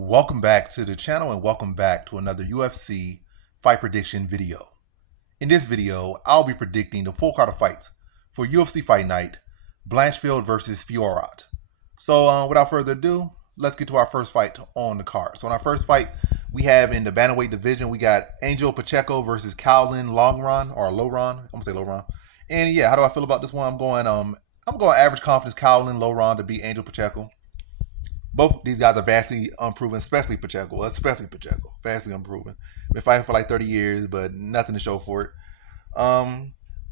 Welcome back to the channel and welcome back to another UFC fight prediction video. In this video, I'll be predicting the full card of fights for UFC Fight Night, Blanchfield versus Fiorot. So without further ado, let's get to our first fight on the card. So in our first fight, we have in the bantamweight division, we got Angel Pacheco versus Loughran. I'm gonna say Loughran. And yeah, how do I feel about this one? I'm going average confidence Loughran to beat Angel Pacheco. Both these guys are vastly unproven, especially Pacheco. Vastly unproven. Been fighting for like 30 years, but nothing to show for it. But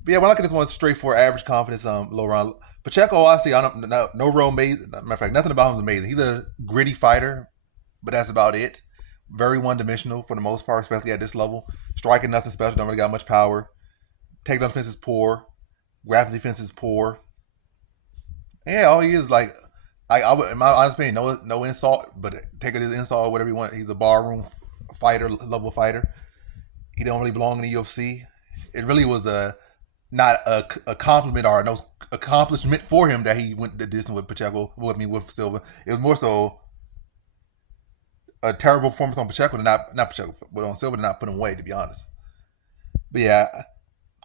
yeah, when I look at this one, straightforward, average confidence, Loughran. Pacheco, honestly, no real amazing. Matter of fact, nothing about him is amazing. He's a gritty fighter, but that's about it. Very one-dimensional for the most part, especially at this level. Striking, nothing special. Don't really got much power. Takedown defense is poor. Grappling defense is poor. And yeah, all he is like. I would, in my honest opinion, no insult, but take it as insult, whatever you want. He's a barroom fighter, level fighter. He don't really belong in the UFC. It really was not a compliment or no accomplishment for him that he went the distance with Pacheco, with Silva. It was more so a terrible performance on Pacheco, not Pacheco, but on Silva to not put him away, to be honest. But yeah.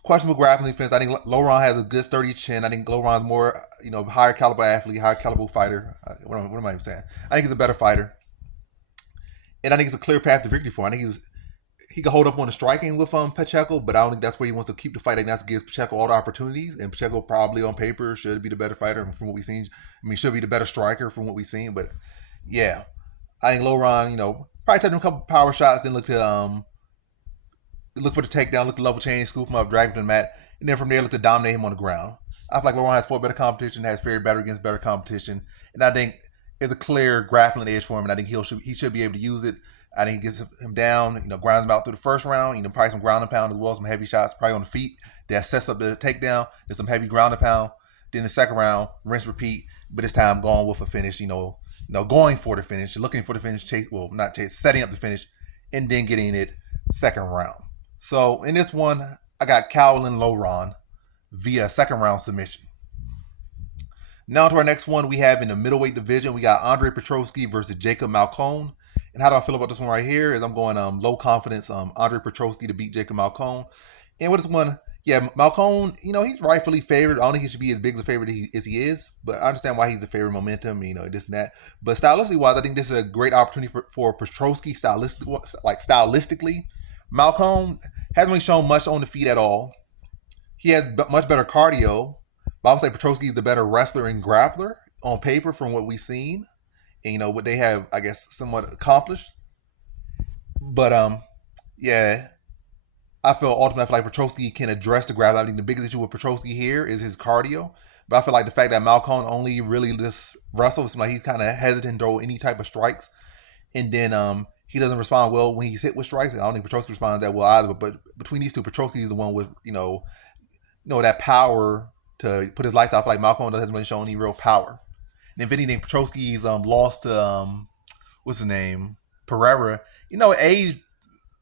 Questionable grappling defense. I think Loughran has a good sturdy chin. I think Loughran's more, higher caliber athlete, higher caliber fighter. What am I even saying? I think he's a better fighter, and I think it's a clear path to victory for him. I think he can hold up on the striking with Pacheco, but I don't think that's where he wants to keep the fight. I think that's gives Pacheco all the opportunities, and Pacheco probably on paper should be the better fighter from what we've seen. I mean, should be the better striker from what we've seen. But yeah, I think Loughran, probably touched him a couple power shots, then look for the takedown, look to level change, scoop him up, drag him to the mat, and then from there look to dominate him on the ground. I feel like Loughran has fought better competition, has fared better against better competition, and I think it's a clear grappling edge for him, and I think he should be able to use it. I think he gets him down, grinds him out through the first round, probably some ground and pound as well, some heavy shots, probably on the feet that sets up the takedown, then some heavy ground and pound. Then the second round, rinse, repeat, but this time going with a finish, going for the finish, looking for the finish, setting up the finish, and then getting it second round. So in this one, I got Loughran via second round submission. Now to our next one, we have in the middleweight division, we got RD Petroski versus Jacob Malkoun. And how do I feel about this one right here? Is I'm going low confidence RD Petroski to beat Jacob Malkoun. And with this one, yeah, Malkoun, he's rightfully favored. I don't think he should be as big as a favorite as he is, but I understand why he's a favorite momentum, this and that. But stylistically wise, I think this is a great opportunity for Petroski stylistically. Malkoun hasn't really shown much on the feet at all. He has much better cardio. But I would say Petroski is the better wrestler and grappler on paper from what we've seen. And, what they have, I guess, somewhat accomplished. But, yeah, I feel like Petroski can address the grappling. I think the biggest issue with Petroski here is his cardio. But I feel like the fact that Malkoun only really just wrestles, like he's kind of hesitant to throw any type of strikes. And then, he doesn't respond well when he's hit with strikes. And I don't think Petroski responds that well either. But between these two, Petroski is the one with, that power to put his lights off. Like Malkoun doesn't really show any real power. And if anything, Petroski's lost to, what's his name? Pereira. Aged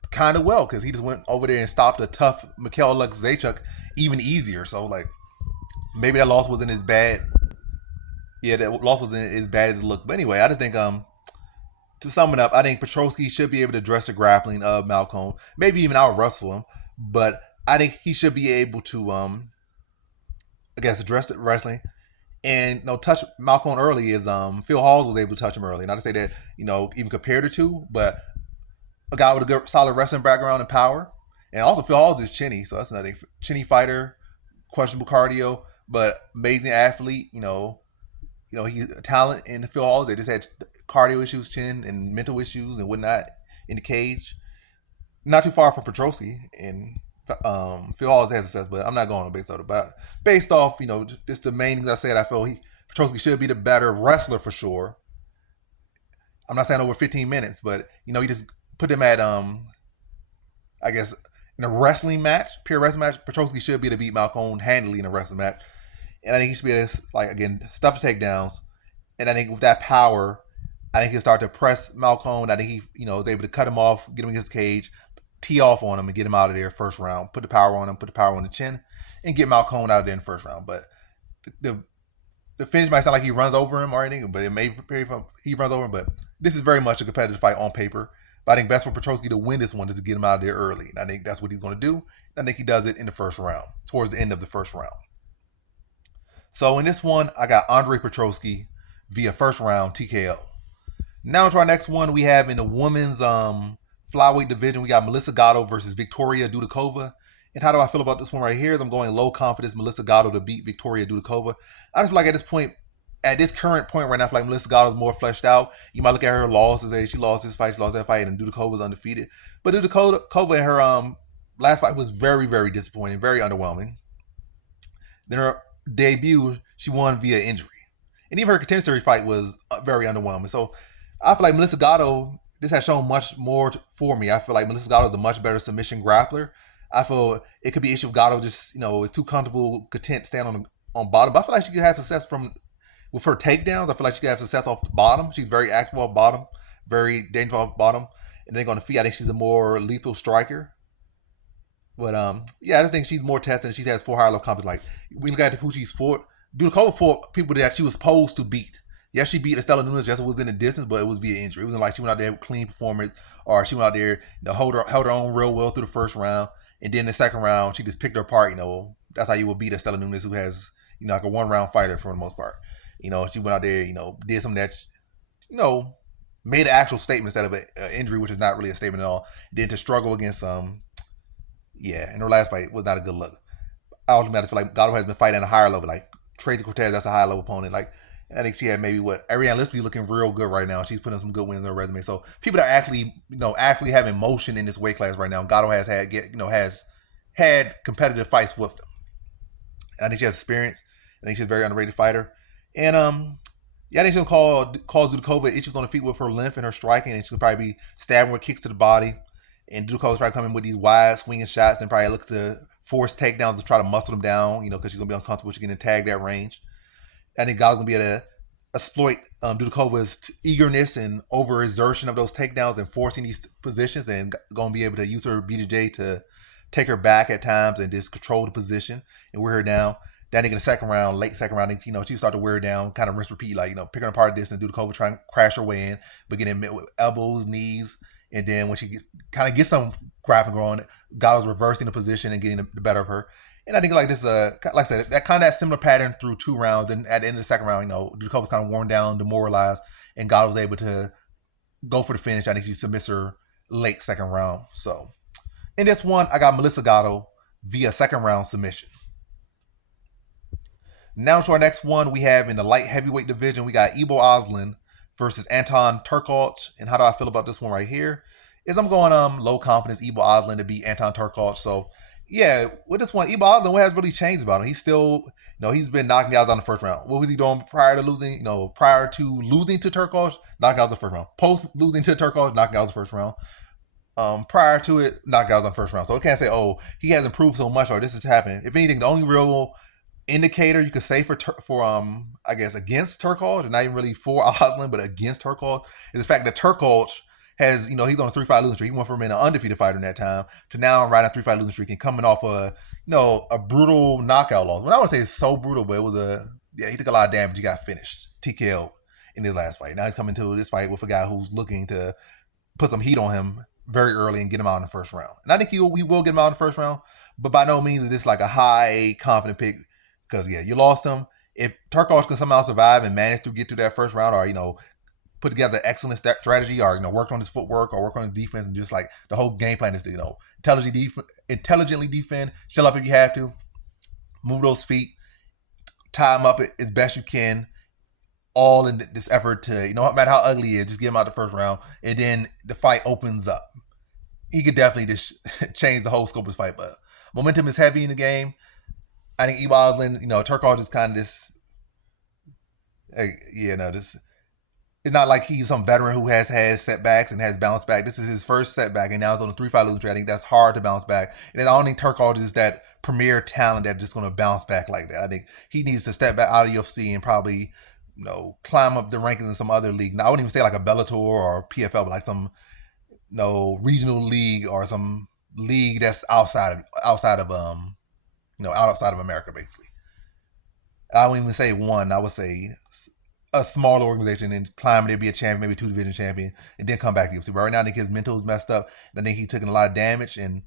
kind of well because he just went over there and stopped a tough Mikhail Zaitchuk even easier. So, like, maybe that loss wasn't as bad. Yeah, that loss wasn't as bad as it looked. But anyway, I just think, to sum it up, I think Petroski should be able to address the grappling of Malkoun. Maybe even out-wrestle him. But I think he should be able to, address the wrestling. And, touch Malkoun early is Phil Hawes was able to touch him early. Not to say that, even compared the two, but a guy with a good, solid wrestling background and power. And also Phil Hawes is chinny, so that's another chinny fighter, questionable cardio, but amazing athlete. He's a talent in Phil Hawes. They just had cardio issues, chin, and mental issues and whatnot in the cage. Not too far from Petroski, and Phil Hawes has success, but I'm not going on based off it. But based off, just the main things I said, I feel Petroski should be the better wrestler for sure. I'm not saying over 15 minutes, but you just put him at I guess in a wrestling match, pure wrestling match, Petroski should be able to beat Malkoun handily in a wrestling match. And I think he should be able to, stuff the takedowns. And I think with that power, I think he'll start to press Malkoun. I think he, is able to cut him off, get him in his cage, tee off on him, and get him out of there first round. Put the power on him, put the power on the chin, and get Malkoun out of there in the first round. But the the finish might sound like he runs over him or anything, but it may prepare him he runs over him. But this is very much a competitive fight on paper. But I think best for Petroski to win this one is to get him out of there early. And I think that's what he's going to do. And I think he does it in the first round, towards the end of the first round. So in this one, I got Andre Petroski via first round TKO. Now to our next one, we have in the women's flyweight division, we got Melissa Gatto versus Victoria Dudakova. And how do I feel about this one right here? I'm going low confidence Melissa Gatto to beat Victoria Dudakova. I just feel like at this point, at this current point right now, I feel like Melissa Gatto is more fleshed out. You might look at her losses. Hey, she lost this fight, she lost that fight, and Dudakova was undefeated. But Dudakova in her last fight was very, very disappointing, very underwhelming. Then her debut, she won via injury. And even her contender series fight was very underwhelming. So I feel like Melissa Gatto, this has shown much more for me. I feel like Melissa Gatto is a much better submission grappler. I feel it could be an issue of Gatto just, is too comfortable, content, stand on bottom. But I feel like she could have success with her takedowns. I feel like she could have success off the bottom. She's very active off bottom, very dangerous off bottom. And then on the feet, I think she's a more lethal striker. But I just think she's more tested and she has 4 higher level competition. Like, we look at who she's fought. Dudakova fought people that she was supposed to beat. Yes, she beat Estela Nunes, just was in the distance, but it was via injury. It wasn't like she went out there with clean performance, or she went out there, held her own real well through the first round, and then the second round she just picked her apart. That's how you would beat Estela Nunes, who has like a 1-round fighter for the most part. She went out there, did something that, made an actual statement instead of an injury, which is not really a statement at all. Then to struggle against in her last fight was not a good look. I ultimately just feel like Gatto has been fighting at a higher level, like Tracy Cortez, that's a high level opponent. Like, I think she had maybe Ariane Lipsky looking real good right now. She's putting some good wins on her resume. So people that actually having motion in this weight class right now, Gatto has had competitive fights with them. And I think she has experience. I think she's a very underrated fighter. And I think she'll cause Dudakova issues on the feet with her length and her striking, and she'll probably be stabbing with kicks to the body. And Dudakova's probably coming with these wide swinging shots and probably look to force takedowns to try to muscle them down, because she's going to be uncomfortable. She's going to tag that range. I think Gatto's going to be able to exploit Dudakova's eagerness and overexertion of those takedowns and forcing these positions, and going to be able to use her BJJ to take her back at times and just control the position and wear her down. Then I think in the second round, late second round, I think, she started to wear her down, kind of rinse, repeat, like, picking her apart at distance, Dudakova trying to crash her way in, but getting met with elbows, knees, and then when she kind of gets some grappling going, Gatto's reversing the position and getting the better of her. And I think like this, like I said, that similar pattern through 2 rounds. And at the end of the second round, Dudakova's kind of worn down, demoralized, and Gatto was able to go for the finish. I think she submits her late second round. So in this one, I got Melissa Gatto via second round submission. Now to our next one, we have in the light heavyweight division, we got Ibo Aslan versus Anton Turkalj. And how do I feel about this one right here? I'm going low confidence Ibo Aslan to beat Anton Turkalj. So yeah, with this one, Ibo Aslan, what has really changed about him? He's still, he's been knocking guys out in the first round. What was he doing prior to losing? Prior to losing to Turkalj, knocking out in the first round. Post losing to Turkalj, knocking out in the first round. Prior to it, knocking out in the first round. So we can't say, he has improved so much or this is happening. If anything, the only real indicator you could say for I guess against Turkalj, and not even really for Aslan, but against Turkalj, is the fact that Turkalj has, he's on a 3-fight losing streak. He went from being an undefeated fighter in that time to now riding a 3-fight losing streak and coming off a brutal knockout loss. Well, I wouldn't say it's so brutal, but it was he took a lot of damage. He got finished, TKO in his last fight. Now he's coming to this fight with a guy who's looking to put some heat on him very early and get him out in the first round. And I think he will get him out in the first round, but by no means is this like a high confident pick because, you lost him. If Turkalj can somehow survive and manage to get through that first round or, put together excellent strategy or, work on his footwork or work on his defense and just like the whole game plan is to, intelligently defend, shell up if you have to, move those feet, tie him up as best you can, all in this effort to, no matter how ugly he is, just get him out the first round and then the fight opens up. He could definitely just change the whole scope of his fight, but momentum is heavy in the game. I think Ibo Aslan, Turkalj is kind of this, it's not like he's some veteran who has had setbacks and has bounced back. This is his first setback, and now he's on a 3-fight losing streak. I think that's hard to bounce back. And I don't think Turkalj is that premier talent that's just going to bounce back like that. I think he needs to step back out of UFC and probably, climb up the rankings in some other league. Now, I wouldn't even say like a Bellator or PFL, but like some, regional league or some league that's outside of America, basically. I wouldn't even say one. I would say a smaller organization and climb there, be a champion, maybe 2 division champion, and then come back to UFC. But right now, I think his mental is messed up. And I think he's taking a lot of damage. And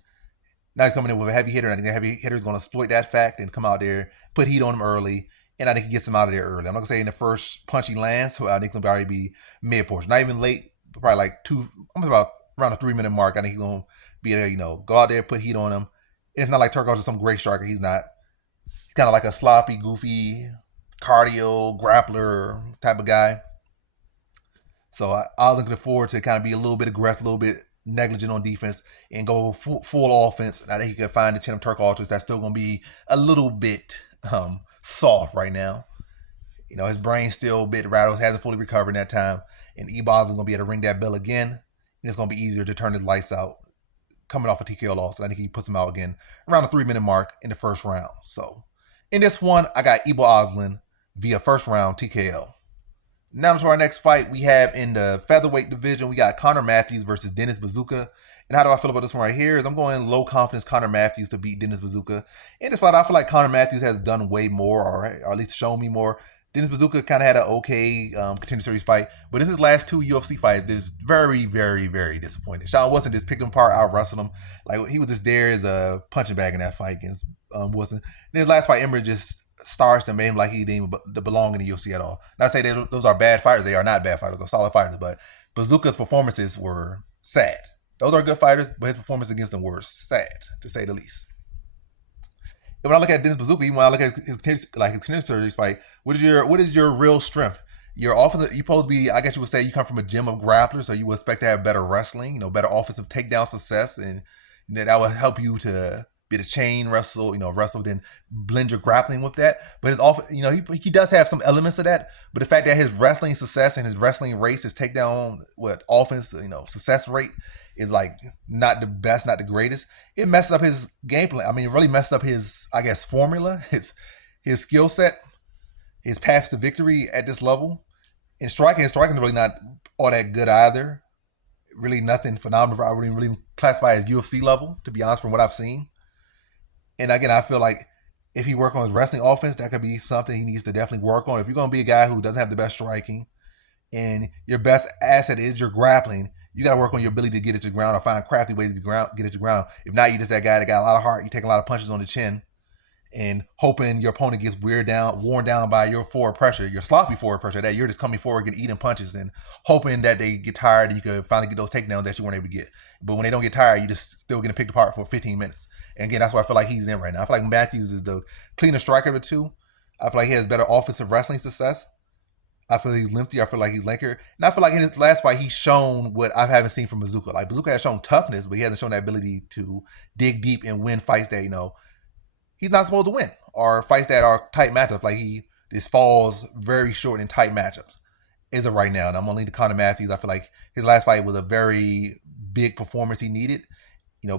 now he's coming in with a heavy hitter. And I think the heavy hitter is going to exploit that fact and come out there, put heat on him early. And I think he gets him out of there early. I'm not going to say in the first punch he lands, so I think he'll probably be mid portion. Not even late, probably like almost about around the 3 minute mark. I think he's going to be there, go out there, put heat on him. It's not like Turkalj is some great striker. He's not. He's kind of like a sloppy, goofy, cardio, grappler type of guy. So I was looking forward to kind of be a little bit aggressive, a little bit negligent on defense, and go full offense. And I think he could find the chin of Turkalj that's still going to be a little bit soft right now. His brain's still a bit rattled, hasn't fully recovered in that time. And Ebaz is going to be able to ring that bell again. And it's going to be easier to turn his lights out coming off a TKO loss. And I think he puts him out again around the 3 minute mark in the first round. So in this one, I got Aslan via first round TKO. Now to our next fight, we have in the featherweight division, we got Conor Matthews versus Dennis Buzukja. And how do I feel about this one right here is I'm going low confidence Conor Matthews to beat Dennis Buzukja. In this fight, I feel like Conor Matthews has done way more, or at least shown me more. Dennis Buzukja kind of had an okay contender series fight, but in his last 2 UFC fights, this very, very, very disappointing. Sean Wilson just picked him apart, out wrestled him. Like he was just there as a punching bag in that fight against Wilson. In his last fight, Emmers just starched and made him like he didn't even belong in the UFC at all. Not say that those are bad fighters; they are not bad fighters; they're solid fighters. But Buzukja's performances were sad. Those are good fighters, but his performance against them were sad, to say the least. And when I look at Dennis Buzukja, even when I look at his contender series fight, what is your real strength? Your offensive, you supposed to be, I guess you would say, you come from a gym of grapplers, so you would expect to have better wrestling, better offensive takedown success, and that would help you to be the chain wrestle, then blend your grappling with that. But his he does have some elements of that. But the fact that his wrestling success and his wrestling race, his takedown offense, success rate is like not the best, not the greatest. It messes up his game plan. I mean, it really messes up his, I guess, formula, his skill set, his paths to victory at this level. And striking is really not all that good either. Really nothing phenomenal. I wouldn't really classify as UFC level, to be honest, from what I've seen. And again, I feel like if he work on his wrestling offense, that could be something he needs to definitely work on. If you're going to be a guy who doesn't have the best striking and your best asset is your grappling, you got to work on your ability to get it to the ground or find crafty ways to get it to the ground. If not, you're just that guy that got a lot of heart. You take a lot of punches on the chin and hoping your opponent gets worn down by your forward pressure, your sloppy forward pressure, that you're just coming forward and eating punches and hoping that they get tired and you can finally get those takedowns that you weren't able to get. But when they don't get tired, you just still getting picked apart for 15 minutes. And again, that's why I feel like he's in right now. I feel like Matthews is the cleaner striker of the two. I feel like he has better offensive wrestling success. I feel he's lengthy. I feel like he's lankier. And I feel like in his last fight, he's shown what I haven't seen from Buzukja. Like Buzukja has shown toughness, but he hasn't shown that ability to dig deep and win fights that, he's not supposed to win, or fights that are tight matchups. Like he just falls very short in tight matchups. Is it right now? And I'm only to Conor Matthews. I feel like his last fight was a very big performance he needed.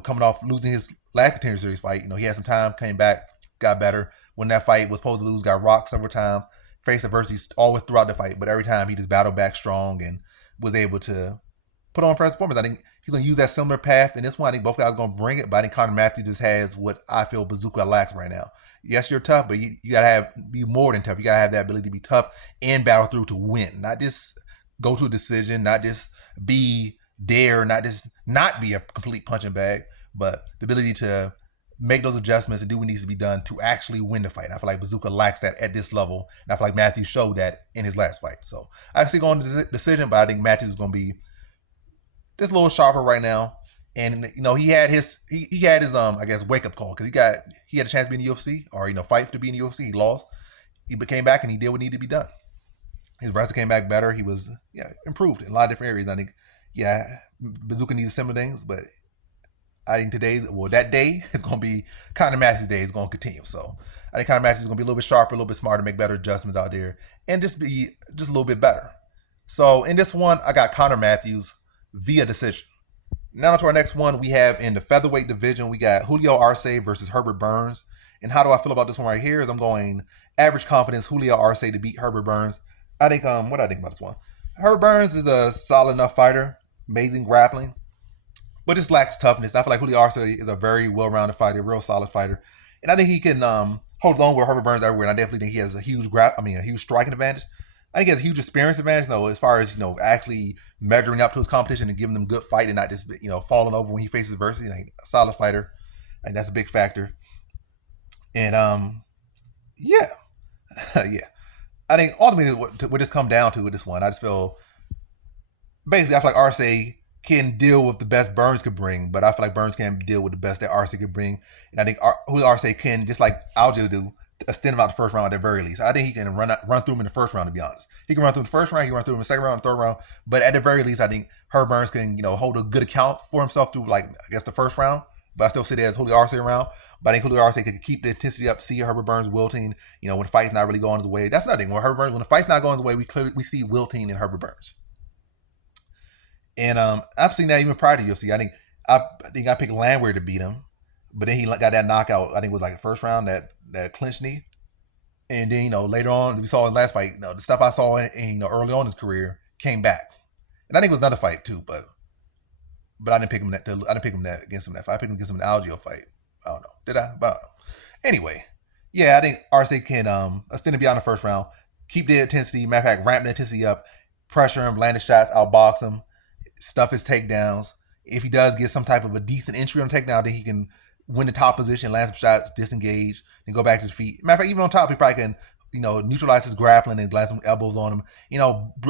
Coming off losing his last contender series fight, he had some time, came back, got better. When that fight was supposed to lose, got rocked several times, faced adversity always throughout the fight, but every time he just battled back strong and was able to put on impressive performance. I think he's going to use that similar path in this one. I think both guys are going to bring it, but I think Conor Matthews just has what I feel Buzukja lacks right now. Yes, you're tough, but you got to be more than tough. You got to have that ability to be tough and battle through to win, not just go to a decision, not just be there, not just not be a complete punching bag, but the ability to make those adjustments and do what needs to be done to actually win the fight. And I feel like Buzukja lacks that at this level, and I feel like Matthews showed that in his last fight. So I actually going to the decision, but I think Matthews is going to be just a little sharper right now. And he had his I guess wake up call, because he had a chance to be in the UFC or fight to be in the UFC. He lost. He came back and he did what needed to be done. His wrestling came back better. He was improved in a lot of different areas. I think Buzukja needs similar things, but I think that day is going to be Conor Matthews' day. Is going to continue. So I think Conor Matthews is going to be a little bit sharper, a little bit smarter, make better adjustments out there, and just be just a little bit better. So in this one, I got Conor Matthews via decision. Now to our next one, we have in the featherweight division, we got Julio Arce versus Herbert Burns. And how do I feel about this one right here? Is I'm going average confidence Julio Arce to beat Herbert Burns. I think what do I think about this one? Herbert Burns is a solid enough fighter, amazing grappling, but just lacks toughness. I feel like Julio Arce is a very well-rounded fighter, a real solid fighter. And I think he can holds on with Herbert Burns everywhere, and I definitely think he has a huge a huge striking advantage. I think he has a huge experience advantage though, as far as actually measuring up to his competition and giving them good fight and not just falling over when he faces adversity. Like a solid fighter, and that's a big factor. And yeah, yeah. I think ultimately what this come down to with this one, I just feel basically I feel like Arce can deal with the best Burns could bring, but I feel like Burns can't deal with the best that Arce could bring. And I think Arce can, just like Algeo do, extend him out the first round at the very least. I think he can run through him in the first round, to be honest. He can run through the first round, he can run through him in the second round, the third round. But at the very least, I think Herb Burns can, hold a good account for himself through, like, I guess the first round. But I still see it as Julio Arce around. But I think Julio Arce could keep the intensity up, see Herbert Burns wilting, when the fight's not really going his way. That's nothing. When the fight's not going his way, we see wilting in Herbert Burns. And I've seen that even prior to UFC. I picked Landwehr to beat him, but then he got that knockout. I think it was like the first round, that clinch knee. And then later on, we saw his last fight. The stuff I saw in early on in his career came back, and I think it was another fight too. But I didn't pick him against him that fight. I picked him against him in the Algeo fight. I don't know. Did I? But I don't know. Anyway, yeah, I think Arce can extend it beyond the first round, keep the intensity. Matter of fact, ramp the intensity up, pressure him, land the shots, outbox him, stuff his takedowns. If he does get some type of a decent entry on takedown, then he can win the top position, land some shots, disengage, and go back to his feet. Matter of fact, even on top, he probably can, neutralize his grappling and land some elbows on him.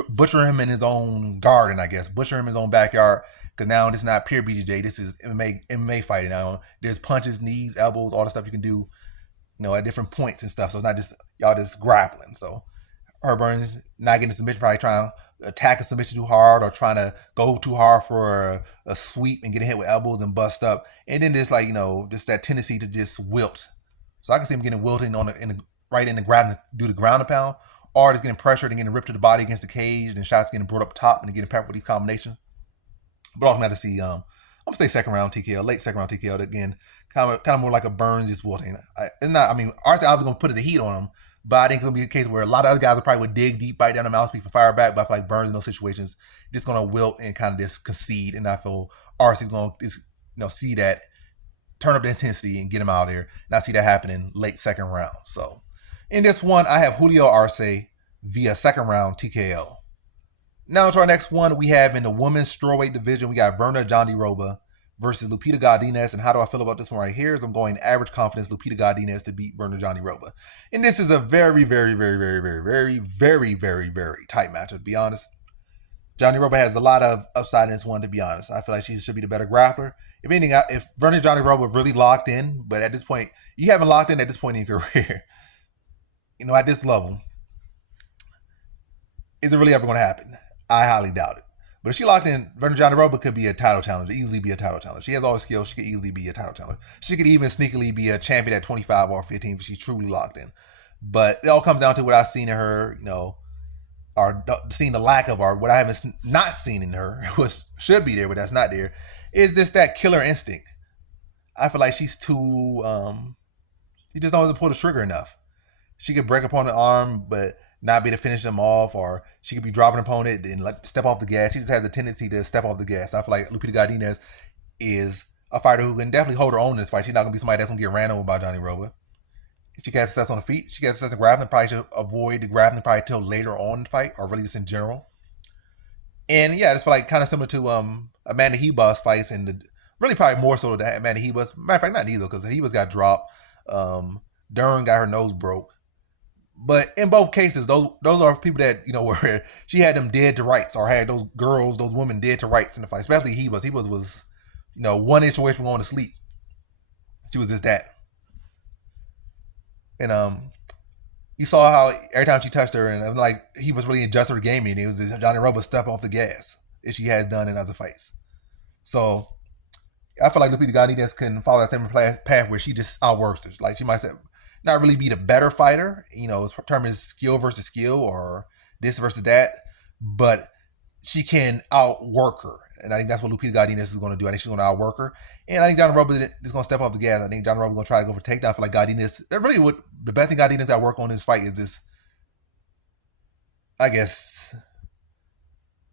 Butcher him in his own garden, I guess. Butcher him in his own backyard. Because now this is not pure BJJ. This is MMA fighting now. There's punches, knees, elbows, all the stuff you can do, at different points and stuff. So it's not just y'all just grappling. So Herb Burns not getting a submission, probably trying to attack a submission too hard or trying to go too hard for a sweep and getting hit with elbows and bust up. And then there's just that tendency to just wilt. So I can see him getting wilting right in the grab, do the ground and pound, or just getting pressured and getting ripped to the body against the cage and shots getting brought up top and getting peppered with these combinations. But ultimately, to see, I'm gonna say second round TKO, late second round TKO. Again, kind of more like a Burns, just wilting. Arce, I was gonna put the heat on him, but I think it's gonna be a case where a lot of other guys probably would dig deep, bite down the mouthpiece and fire back. But I feel like Burns in those situations just gonna wilt and kind of just concede, and I feel Arce is gonna see that, turn up the intensity and get him out of there, and I see that happening late second round. So in this one, I have Julio Arce via second round TKO. Now to our next one, we have in the women's strawweight division, we got Virna Jandiroba versus Lupita Godinez. And how do I feel about this one right here? Is I'm going average confidence Lupita Godinez to beat Virna Jandiroba. And this is a very, very, very, very, very, very, very, very, very tight matchup, to be honest. Jandiroba has a lot of upside in this one, to be honest. I feel like she should be the better grappler. If anything, if Virna Jandiroba really locked in, but at this point, you haven't locked in at this point in your career. At this level, is it really ever going to happen? I highly doubt it. But if she locked in, Virna Jandiroba could be a title challenger, easily be a title challenger. She has all the skills. She could easily be a title challenger. She could even sneakily be a champion at 25 or 15 if she's truly locked in. But it all comes down to what I've seen in her, or seen the lack of, or what I haven't not seen in her, which should be there, but that's not there, is just that killer instinct. I feel like she's too, she just doesn't pull the trigger enough. She could break upon the arm, but not be able to finish them off, or she could be dropping an opponent and step off the gas. She just has a tendency to step off the gas. I feel like Lupita Godinez is a fighter who can definitely hold her own in this fight. She's not going to be somebody that's going to get ran over by Jandiroba. She can have success on the feet. She can have success in grappling. Probably should avoid the grappling probably till later on in the fight, or really just in general. And yeah, I just feel like kind of similar to Amanda Hebus fights, and really probably more so to Amanda Hebus. Matter of fact, not neither, because Hebus got dropped. Dern got her nose broke. But in both cases, those are people that, where she had them dead to rights, or had those women dead to rights in the fight, especially Hebus. Hebus was, 1 inch away from going to sleep. She was just that. And you saw how every time she touched her, and it was like he was really adjusting her game, and it was Jandiroba step off the gas, as she has done in other fights. So I feel like Lupita Godinez can follow that same path where she just outworks her. Like, she might say, not really be the better fighter, as term is skill versus skill, or this versus that, but she can outwork her. And I think that's what Lupita Godinez is going to do. I think she's going to outwork her. And I think Jandiroba is going to step off the gas. I think Jandiroba is going to try to go for takedown. I feel like Godinez, that really what the best thing Godinez got work on in this fight is this, I guess,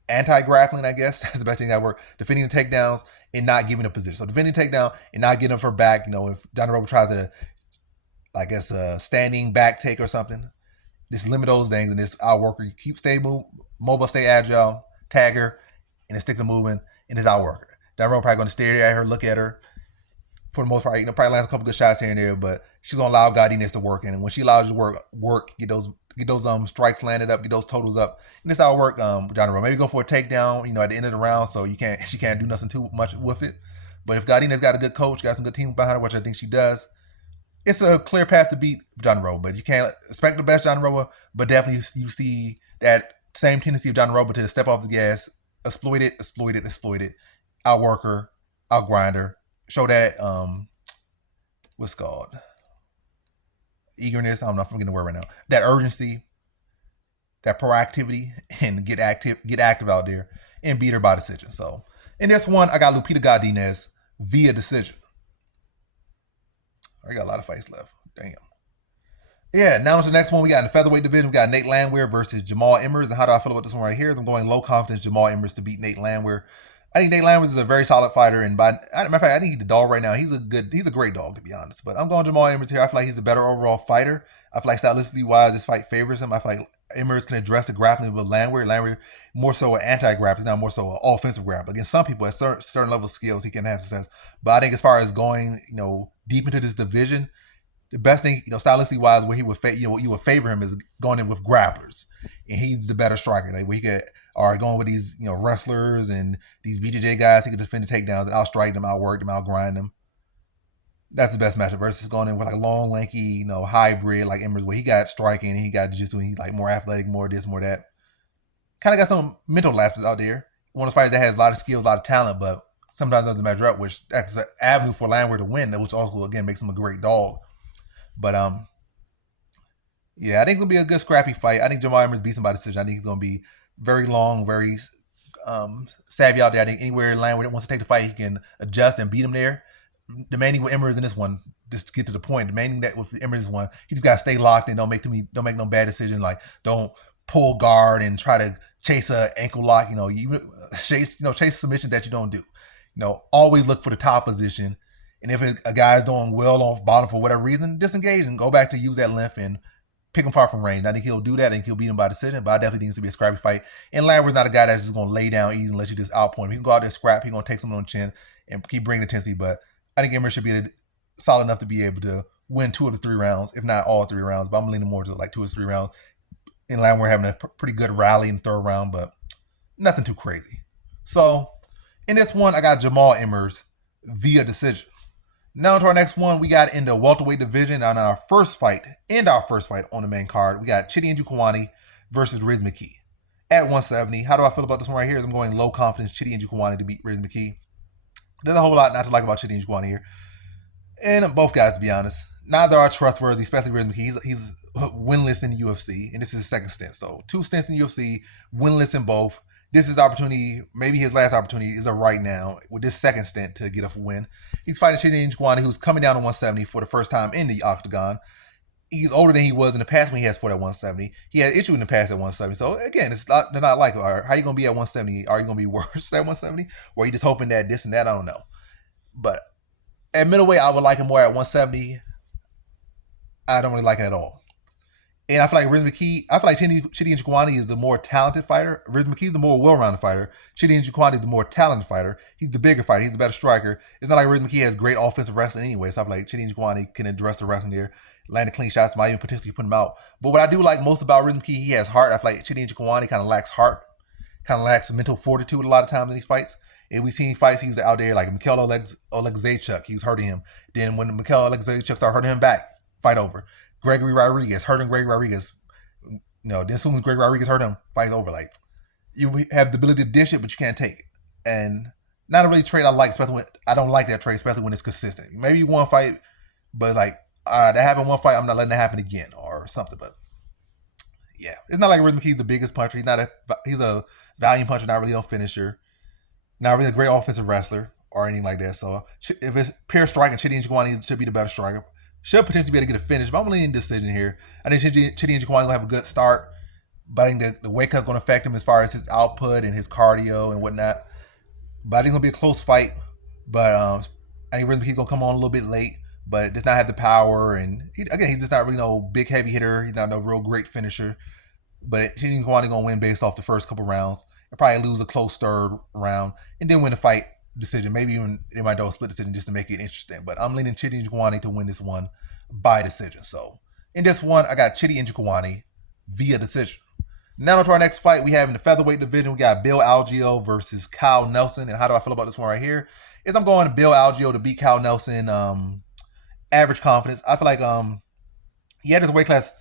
anti-grappling, I guess. That's the best thing that work. Defending the takedowns and not giving a position. So defending takedown and not getting her back, if Jandiroba tries to I guess a standing back take or something. Just limit those things and just outworker. You keep stay mobile, stay agile, tag her, and then stick to moving, and just outwork her. Jandiroba probably going to stare at her, look at her. For the most part, probably lands a couple good shots here and there, but she's gonna allow Godinez to work in. And when she allows you to work, get those strikes landed up, get those totals up, and this how it work. Jandiroba maybe go for a takedown, at the end of the round, so she can't do nothing too much with it. But if Godinez got a good coach, got some good team behind her, which I think she does, it's a clear path to beat Jandiroba. But you can't expect the best Jandiroba, but definitely you see that same tendency of Jandiroba to step off the gas, exploit it, outwork her, outgrind her. Show that what's called eagerness. I don't know if I'm getting the word right now. That urgency, that proactivity, and get active out there and beat her by decision. So in this one, I got Lupita Godinez via decision. I got a lot of fights left. Damn. Yeah, now to the next one. We got in the featherweight division. We got Nate Landwehr versus Jamal Emmers. And how do I feel about this one right here? I'm going low confidence Jamal Emmers to beat Nate Landwehr. I think Nate Landwehr is a very solid fighter, and matter of fact, I think he's the dog right now. He's a great dog, to be honest. But I'm going Jamal Emmers here. I feel like he's a better overall fighter. I feel like stylistically wise, this fight favors him. I feel like Emmers can address the grappling with Landwehr. Landwehr more so an anti-grappler, not more so an offensive grappler. Against some people at certain level of skills, he can have success. But I think as far as going, deep into this division, the best thing, stylistically wise, where he would, you would favor him is going in with grapplers, and he's the better striker. Like where he could, or going with these, wrestlers and these BJJ guys, he could defend the takedowns and outstrike them, outwork them, outgrind them. That's the best matchup versus going in with like long, lanky, hybrid like Emmers, where he got striking and he got jiu-jitsu and he's like more athletic, more this, more that. Kind of got some mental lapses out there. One of the fighters that has a lot of skills, a lot of talent, but sometimes doesn't measure up, which that's an avenue for Landwehr to win, which also again makes him a great dog. But yeah, I think it's gonna be a good scrappy fight. I think Jamal Emmers beats him by decision. I think he's gonna be very long, very savvy out there. I think anywhere Landwehr wants to take the fight, he can adjust and beat him there. The main thing with Emmers in this one, just to get to the point, the main thing that with Emmers one, he just gotta stay locked and don't make no bad decision. Like don't pull guard and try to chase a ankle lock. You chase submissions that you don't do. Always look for the top position. And if a guy's doing well off bottom for whatever reason, disengage and go back to use that length and pick him apart from range. I think he'll do that and he'll beat him by decision, but I definitely think it's going to be a scrappy fight. And Landwehr's not a guy that's just going to lay down easy and let you just outpoint him. He can go out there scrap, he's going to take someone on the chin and keep bringing intensity, but I think Emmers should be solid enough to be able to win 2 of the 3 rounds, if not all 3 rounds, but I'm leaning more to like 2 or 3 rounds. And Landwehr having a pretty good rally in the 3rd round, but nothing too crazy. So in this one, I got Jamal Emmers via decision. Now to our next one, we got in the welterweight division on our first fight on the main card. We got Chidi Njokuani versus Riz McKee at 170. How do I feel about this one right here? I'm going low confidence Chidi Njokuani to beat Riz McKee. There's a whole lot not to like about Chidi Njokuani here. And both guys, to be honest, neither are trustworthy, especially Riz McKee. He's winless in the UFC, and this is his second stint. So 2 stints in the UFC, winless in both. This is opportunity, maybe his last opportunity is right now with this second stint to get a win. He's fighting Chidi Njokuani, who's coming down to 170 for the first time in the octagon. He's older than he was in the past when he has fought at 170. He had issue in the past at 170. So again, they're not like, how are you going to be at 170? Are you going to be worse at 170? Or are you just hoping that this and that? I don't know. But at middleweight, I would like him more at 170. I don't really like it at all. And I feel like Chidi Njokuani is the more talented fighter. Riz McKee is the more well-rounded fighter. Chidi Njokuani is the more talented fighter. He's the bigger fighter. He's the better striker. It's not like Riz McKee has great offensive wrestling anyway. So I feel like Chidi Njokuani can address the wrestling there, land the clean shots, might even potentially put him out. But what I do like most about Riz McKee, he has heart. I feel like Chidi Njokuani kind of lacks heart, kind of lacks mental fortitude a lot of times in these fights. And we've seen fights he was out there like Mikhail Oleksiejczuk. He was hurting him. Then when Mikhail Oleksiejczuk started hurting him back, fight over. Gregory Rodriguez, hurting Gregory Rodriguez. Then as soon as Gregory Rodriguez hurt him, fight's over. Like, you have the ability to dish it, but you can't take it. And not a really trait I like, especially when I don't like that trait, especially when it's consistent. Maybe one fight, but like, that happened one fight, I'm not letting that happen again or something. But yeah, it's not like Riz McKee's the biggest puncher. He's a volume puncher, not really a finisher, not really a great offensive wrestler or anything like that. So if it's pure striking, Chidi Njokuani should be the better striker. Should potentially be able to get a finish, but I'm leaning decision here. I think Chidi Njokuani will have a good start, but I think the weight cut's going to affect him as far as his output and his cardio and whatnot. But I think it's going to be a close fight. But I think Riz McKee's going to come on a little bit late. but does not have the power. And he's just not really no big heavy hitter. He's not no real great finisher. But Chidi Njokuani gonna win based off the first couple rounds and probably lose a close third round and then win the fight decision. Maybe even they might do a split decision just to make it interesting. But I'm leaning Chidi Njokuani to win this one by decision. So in this one, I got Chidi Njokuani via decision. Now to our next fight, we have in the featherweight division, we got Bill Algeo versus Kyle Nelson. And how do I feel about this one right here? Is I'm going to Bill Algeo to beat Kyle Nelson. Average confidence. I feel like he had his weight class.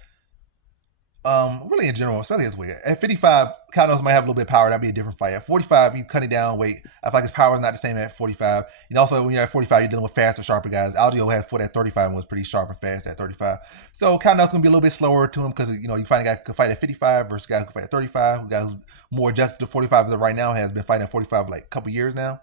Really in general, especially his weight. At 55, Kyle Nelson might have a little bit of power. That'd be a different fight. At 45, he's cutting down weight. I feel like his power is not the same at 45. And also, when you're at 45, you're dealing with faster, sharper guys. Algeo has fought at 35 and was pretty sharp and fast at 35. So Kyle Nelson's gonna be a little bit slower to him because you find a guy who can fight at 55 versus a guy who can fight at 35. A guy who's more adjusted to 45 as of right now has been fighting at 45 like a couple years now.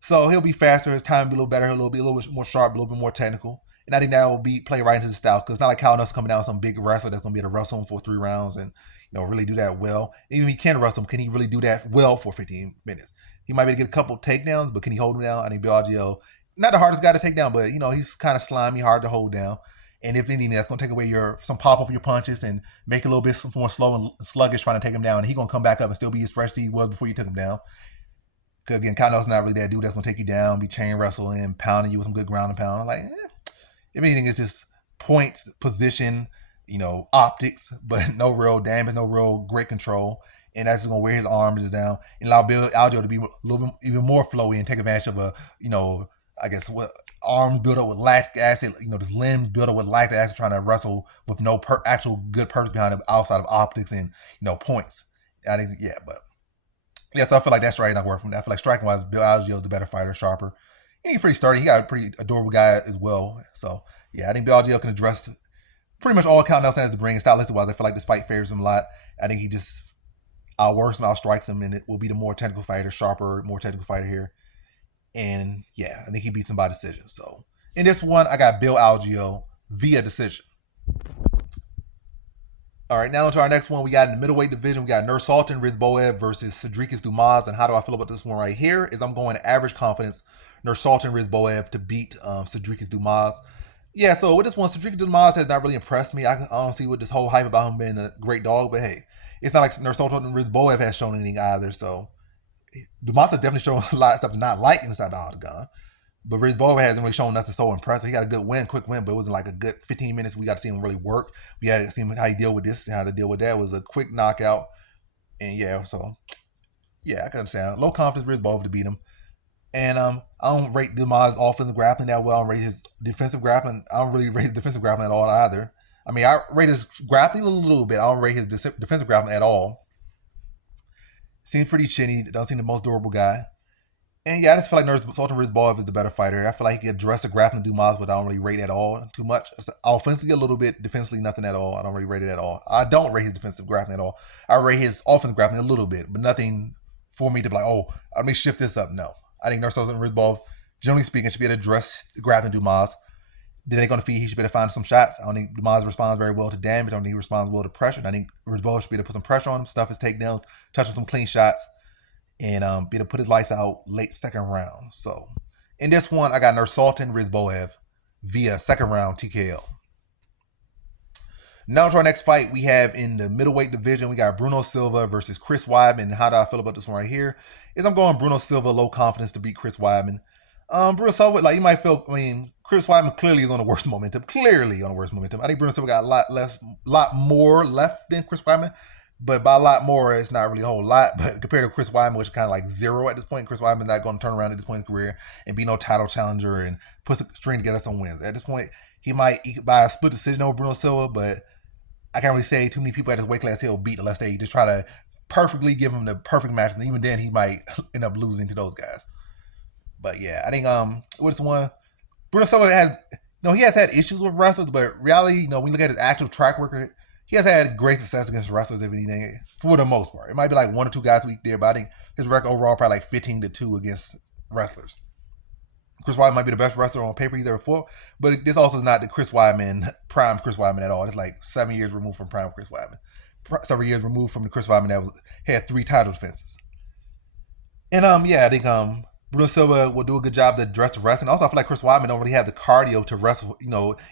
So he'll be faster. His time will be a little better. He'll be a little bit more sharp, a little bit more technical. And I think that will play right into the style because it's not like Kyle Nelson coming down with some big wrestler that's going to be able to wrestle him for 3 rounds and really do that well. Even if he can wrestle him, can he really do that well for 15 minutes? He might be able to get a couple takedowns, but can he hold him down? I think Bill Algeo, not the hardest guy to take down, but he's kind of slimy, hard to hold down. And if anything, that's going to take away some pop off your punches and make it a little bit more slow and sluggish trying to take him down. And he's going to come back up and still be as fresh as he was before you took him down. Because again, Kyle Nelson's not really that dude that's going to take you down, be chain wrestling, pounding you with some good ground and pound. If anything, it's just points, position, optics, but no real damage, no real great control. And that's just going to wear his arms down and allow Bill Algeo to be a little bit even more flowy and take advantage of arms built up with lactic acid, just limbs built up with lactic acid trying to wrestle with no actual good purpose behind it outside of optics and, points. I think, so I feel like that's right. Not working from that. I feel like striking wise, Bill Algeo is the better fighter, sharper. And he's pretty sturdy. He got a pretty adorable guy as well. So, I think Bill Algeo can address pretty much all Kyle Nelson has to bring. And stylistic-wise, I feel like this fight favors him a lot. I think he just outworks him, outstrikes him, and it will be the more technical fighter, sharper, more technical fighter here. And, I think he beats him by decision. So, in this one, I got Bill Algeo via decision. All right, now to our next one. We got in the middleweight division, we got Nursultan Ruziboev versus Cedric Dumas. And how do I feel about this one right here? Is I'm going to average confidence Nursultan Ruziboev to beat Cedric Dumas. So with this one, Cedric Dumas has not really impressed me. I don't see what this whole hype about him being a great dog, but hey, it's not like Nursultan Ruziboev has shown anything either. So Dumas has definitely shown a lot of stuff to not like inside the octagon. But Ruziboev hasn't really shown nothing so impressive. He got a good win, quick win, but it wasn't like a good 15 minutes. We got to see him really work. We had to see him how he deal with this and how to deal with that. It was a quick knockout. And I can understand. Low confidence Ruziboev to beat him. And I don't rate Dumas' offensive grappling that well. I don't rate his defensive grappling. I don't really rate his defensive grappling at all either. I mean, I rate his grappling a little bit. I don't rate his defensive grappling at all. Seems pretty chinny. Doesn't seem the most durable guy. And I just feel like Nursultan Ruziboev is the better fighter. I feel like he can address the grappling Dumas, but I don't really rate it at all too much. Offensively a little bit, defensively nothing at all. I don't really rate it at all. I don't rate his defensive grappling at all. I rate his offensive grappling a little bit, but nothing for me to be like, let me shift this up. No. I think Nursultan Ruziboev, generally speaking, should be able to address the grappling Dumas. Then they're going to feed. He should be able to find some shots. I don't think Dumas responds very well to damage. I don't think he responds well to pressure. And I think Ruziboev should be able to put some pressure on him, stuff his takedowns, touch with some clean shots, and be able to put his lights out late second round. So in this one, I got Nursultan Ruziboev via second round TKO. Now to our next fight, we have in the middleweight division, we got Bruno Silva versus Chris Weidman. And how do I feel about this one right here? Is I'm going Bruno Silva, low confidence to beat Chris Weidman. Bruno Silva, you might feel, Chris Weidman clearly is on the worst momentum. I think Bruno Silva got a lot more left than Chris Weidman. But by a lot more, it's not really a whole lot. But compared to Chris Weidman, which is kind of like zero at this point, Chris Weidman's not going to turn around at this point in his career and be no title challenger and put some string together some wins. At this point, he might buy a split decision over Bruno Silva, but I can't really say too many people at his weight class he'll beat unless they just try to perfectly give him the perfect match. And even then, he might end up losing to those guys. But I think what's one? Bruno Silva has, he has had issues with wrestlers, but reality, when you look at his actual track record, he has had great success against wrestlers, if anything, for the most part. It might be like 1 or 2 guys a week there, but I think his record overall probably like 15-2 against wrestlers. Chris Weidman might be the best wrestler on paper he's ever fought, but this also is not the prime Chris Weidman at all. It's like 7 years removed from prime Chris Weidman. Several years removed from the Chris Weidman that had 3 title defenses. And I think Bruno Silva will do a good job to address the wrestling. Also, I feel like Chris Weidman don't really have the cardio to wrestle,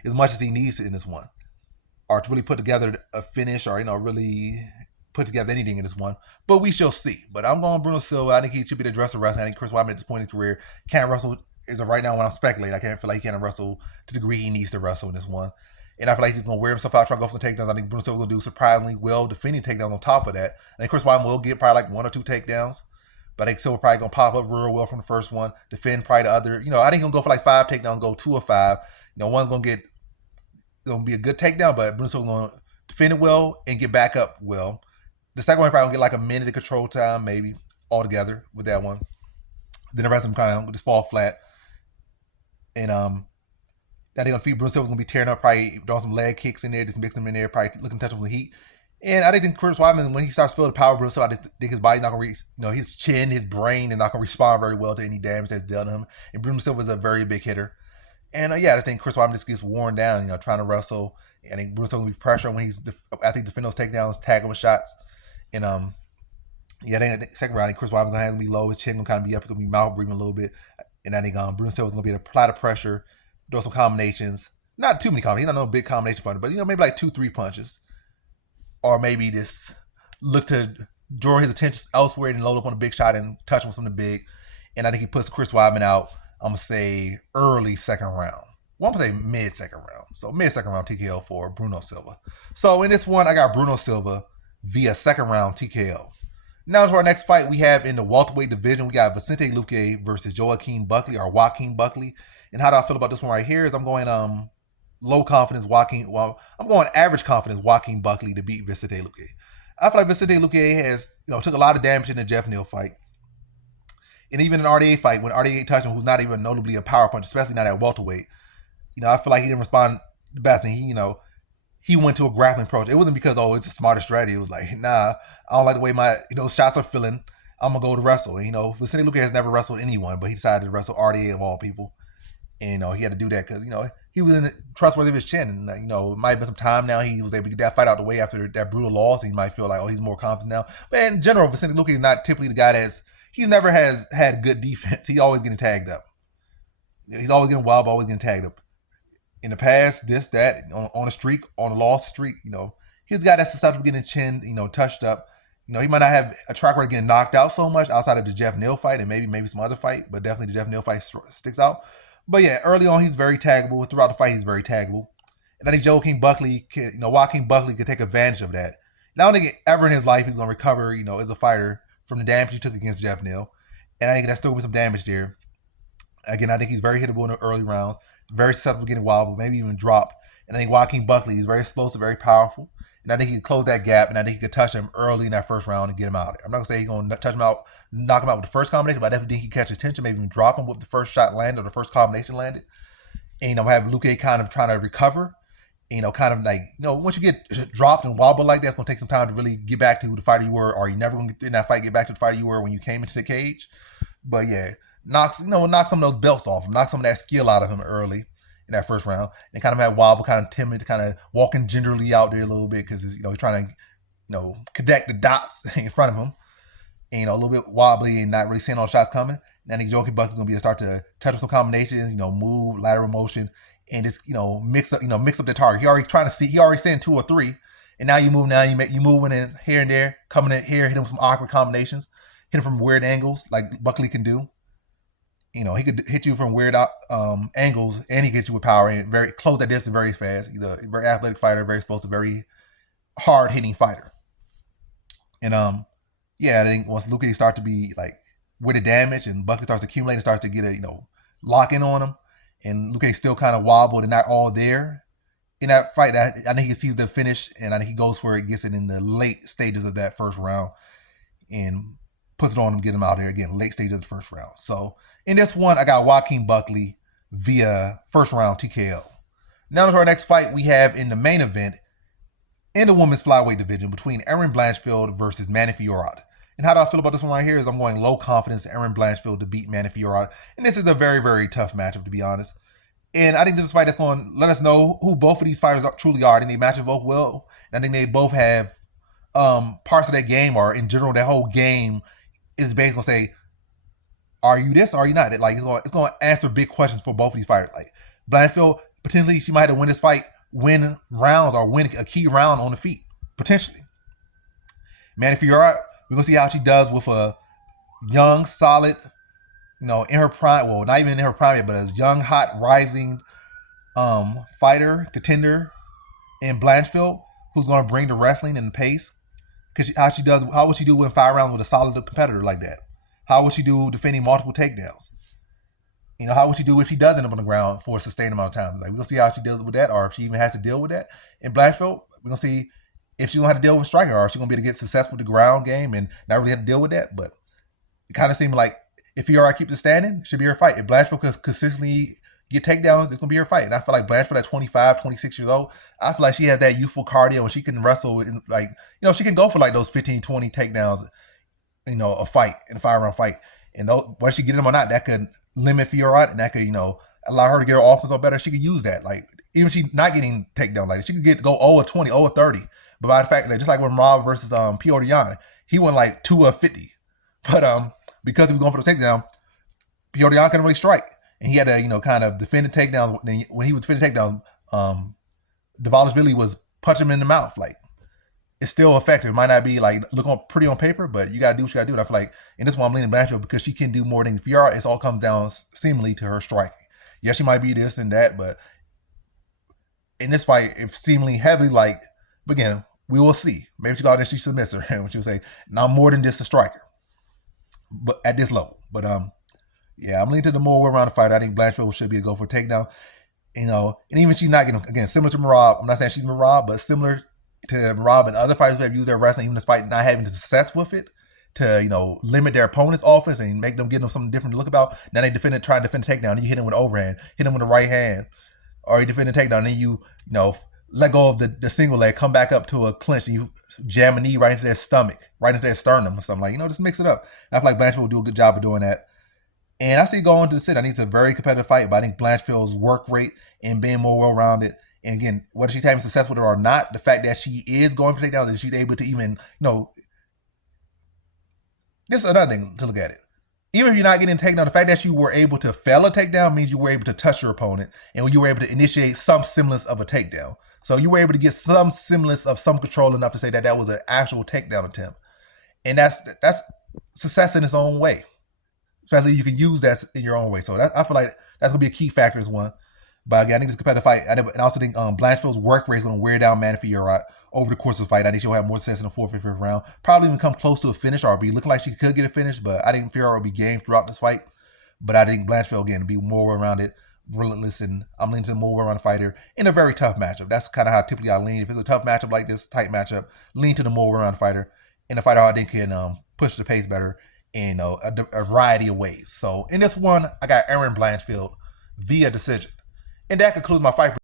as much as he needs in this one, or to really put together a finish, or really put together anything in this one. But we shall see. But I'm going Bruno Silva. I think he should be the address of wrestling. I think Chris Weidman at this point in his career can't wrestle. Is right now when I'm speculating, I can't feel like he can't wrestle to the degree he needs to wrestle in this one. And I feel like he's going to wear himself out trying to go for some takedowns. I think Bruno Silva will do surprisingly well defending takedowns on top of that. I think Chris Weidman will get probably like 1 or 2 takedowns. But I think Silva probably going to pop up real well from the first one, defend probably the other. I think he'll go for like 5 takedowns, go 2 or 5. One's going to be a good takedown, but Bruno Silva's going to defend it well and get back up well. The second one probably going to get like a minute of control time, maybe, altogether with that one. Then the rest of them kind of just fall flat. And I think on feet, Bruno Silva's going to be tearing up, probably throwing some leg kicks in there, just mix them in there, probably looking to touch him with the heat. And I think Chris Weidman, when he starts feeling the power of Bruno Silva, I just think his body's not going to his chin, his brain is not going to respond very well to any damage that's done to him. And Bruno Silva is a very big hitter. And I just think Chris Weidman just gets worn down, trying to wrestle. I think Bruno Silva will be pressure when he's after he defends those takedowns, tag him with shots. And I think second round, I think Chris Weidman's going to be low, his chin going to kind of be up, he's going to be mouth breathing a little bit. And I think Bruno Silva's going to be able to apply the pressure, throw some combinations. Not too many combinations. He's not no big combination puncher, but maybe like 2-3 punches. Or maybe just look to draw his attention elsewhere and load up on a big shot and touch him with something big. And I think he puts Chris Weidman out, I'm going to say early second round. Well, I'm going to say mid-second round. So mid-second round TKO for Bruno Silva. So in this one, I got Bruno Silva via second round TKO. Now to our next fight we have in the welterweight division. We got Vicente Luque versus Joaquin Buckley, or Joaquin Buckley. And how do I feel about this one right here is I'm going low confidence I'm going average confidence Joaquin Buckley to beat Vicente Luque. I feel like Vicente Luque has, took a lot of damage in the Jeff Neal fight. And even in an RDA fight, when RDA touched him, who's not even notably a power puncher, especially not at welterweight, I feel like he didn't respond the best. And he went to a grappling approach. It wasn't because, it's a smarter strategy. It was like, nah, I don't like the way my, shots are feeling. I'm going to go to wrestle. And, Vicente Luque has never wrestled anyone, but he decided to wrestle RDA of all people. And, he had to do that because, he was trustworthy of his chin. And, it might have been some time now. He was able to get that fight out the way after that brutal loss. And he might feel like, he's more confident now. But in general, Vicente Luque is not typically the guy he never has had good defense. He's always getting tagged up. He's always getting wild, always getting tagged up. In the past, this, that, on a streak, on a lost streak, he's a guy that's susceptible to getting chin, touched up. He might not have a track record getting knocked out so much outside of the Jeff Neal fight and maybe some other fight, but definitely the Jeff Neal fight sticks out. But yeah, early on, he's very taggable. Throughout the fight, he's very taggable. And I think Joaquin Buckley could take advantage of that. And I don't think ever in his life he's going to recover, as a fighter from the damage he took against Jeff Neal. And I think that's still going to be some damage there. Again, I think he's very hittable in the early rounds. Very susceptible to getting wobbled, maybe even drop. And I think Joaquin Buckley is very explosive, very powerful. And I think he can close that gap, and I think he could touch him early in that first round and get him out. I'm not going to say he's going to touch him out, knock him out with the first combination, but I definitely think he catch his attention, maybe even drop him with the first shot landed or the first combination landed. And, have Luque kind of trying to recover. Kind of like, once you get dropped and wobbled like that, it's going to take some time to really get back to the fighter you were, or you're never going to get in that fight, get back to the fighter you were when you came into the cage. But yeah, knock some of those belts off him, knock some of that skill out of him early in that first round, and kind of had wobble, kind of timid, kind of walking gingerly out there a little bit because he's trying to connect the dots in front of him, and a little bit wobbly and not really seeing all the shots coming. And I think Joaquin Buckley's gonna be to start to touch up some combinations, move, lateral motion, and just mix up the target. He already saying 2 or 3, and now you move. You moving in here and there, coming in here, hit him with some awkward combinations, hit him from weird angles like Buckley can do. He could hit you from weird angles, and he gets you with power and very close that distance very fast. He's a very athletic fighter, very explosive, very hard hitting fighter. And I think once Luque starts to be like with the damage, and Buckley starts to accumulate and starts to get lock in on him, and Luque still kind of wobbled and not all there in that fight, I think he sees the finish, and I think he goes for it, gets it in the late stages of that first round, and puts it on him, get him out there again, late stages of the first round. So in this one, I got Joaquin Buckley via first round TKO. Now to our next fight we have in the main event in the women's flyweight division between Erin Blanchfield versus Manny Fiorot. And how do I feel about this one right here is I'm going low confidence Erin Blanchfield to beat Manny Fiorot. And this is a very, very tough matchup, to be honest. And I think this is a fight that's going to let us know who both of these fighters truly are. I think they match up both well. And I think they both have parts of that game, or in general, that whole game is basically going to say, are you this or are you not? Like it's going to answer big questions for both of these fighters. Like Blanchfield, potentially she might have to win this fight, win rounds or win a key round on the feet, potentially. Manny Fiorot, we're gonna see how she does with a young, solid, in her prime. Well, not even in her prime yet, but a young, hot, rising fighter, contender in Blanchfield, who's gonna bring the wrestling and the pace. How would she do in 5 rounds with a solid competitor like that? How would she do defending multiple takedowns? How would she do if she does end up on the ground for a sustained amount of time? Like, we're going to see how she deals with that, or if she even has to deal with that. In Blanchfield, we're going to see if she's going to have to deal with striking, or if she's going to be able to get successful with the ground game and not really have to deal with that. But it kind of seemed like if Fiorot keeps it standing, it should be her fight. If Blanchfield can consistently get takedowns, it's going to be her fight. And I feel like Blanchfield at 25, 26 years old, I feel like she has that youthful cardio and she can wrestle, and she can go for like those 15, 20 takedowns, a fight, in a 5-round fight. And whether she get them or not, that could limit Fiorot, and that could, allow her to get her offense on better. She could use that. Like, even if she's not getting takedown, like she could go 0 of 20, 0 of 30. But by the fact that just like when Rob versus Piotr, he went like 2 of 50. But because he was going for the takedown, Piotr couldn't really strike. And he had to, kind of defend the takedown. When he was defending the takedown, Dvalishvili was punching him in the mouth. Like, it's still effective. It might not be like pretty on paper, but you gotta do what you gotta do. And I feel like in this one I'm leaning Blanchfield because she can do more things. Fiorot, it all comes down seemingly to her striking. Yeah, she might be this and that, but in this fight, if seemingly heavily, but again, we will see. Maybe she got there, she submits her, and she will say, "Now I'm more than just a striker," but at this level. But yeah, I'm leaning to the more well-rounded fighter. I think Blanchfield should be a go for a takedown. And even she's not getting, again, similar to Merab. I'm not saying she's Merab, but similar to Merab and other fighters who have used their wrestling, even despite not having success with it, to limit their opponent's offense and make them give them something different to look about. Now they try to defend a takedown, and you hit them with an overhand, hit them with a right hand, or you defend a takedown, and then you let go of the single leg, come back up to a clinch, and you jam a knee right into their stomach, right into their sternum or something. Just mix it up. And I feel like Blanchfield will do a good job of doing that. And I see going to the sit. I think it's a very competitive fight, but I think Blanchfield's work rate and being more well-rounded, and again, whether she's having success with it or not, the fact that she is going for takedowns and she's able to even, this is another thing to look at it. Even if you're not getting takedown, the fact that you were able to fail a takedown means you were able to touch your opponent, and you were able to initiate some semblance of a takedown. So you were able to get some semblance of some control enough to say that was an actual takedown attempt. And that's success in its own way. Especially you can use that in your own way. So I feel like that's going to be a key factor as one. But again, I think it's a competitive fight. And I also think Blanchfield's work rate is going to wear down Manny Fiorot over the course of the fight. I think she'll have more success in the 4th, 5th round. Probably even come close to a finish or be looking like she could get a finish. But I think Fiorot will be game throughout this fight. But I think Blanchfield, again, will be more well-rounded, relentless, and I'm leaning to the more well-rounded fighter in a very tough matchup. That's kind of how typically I lean. If it's a tough matchup like this, tight matchup, lean to the more well-rounded fighter. And the fighter I think can push the pace better in a variety of ways. So in this one, I got Aaron Blanchfield via decision. And that concludes my fight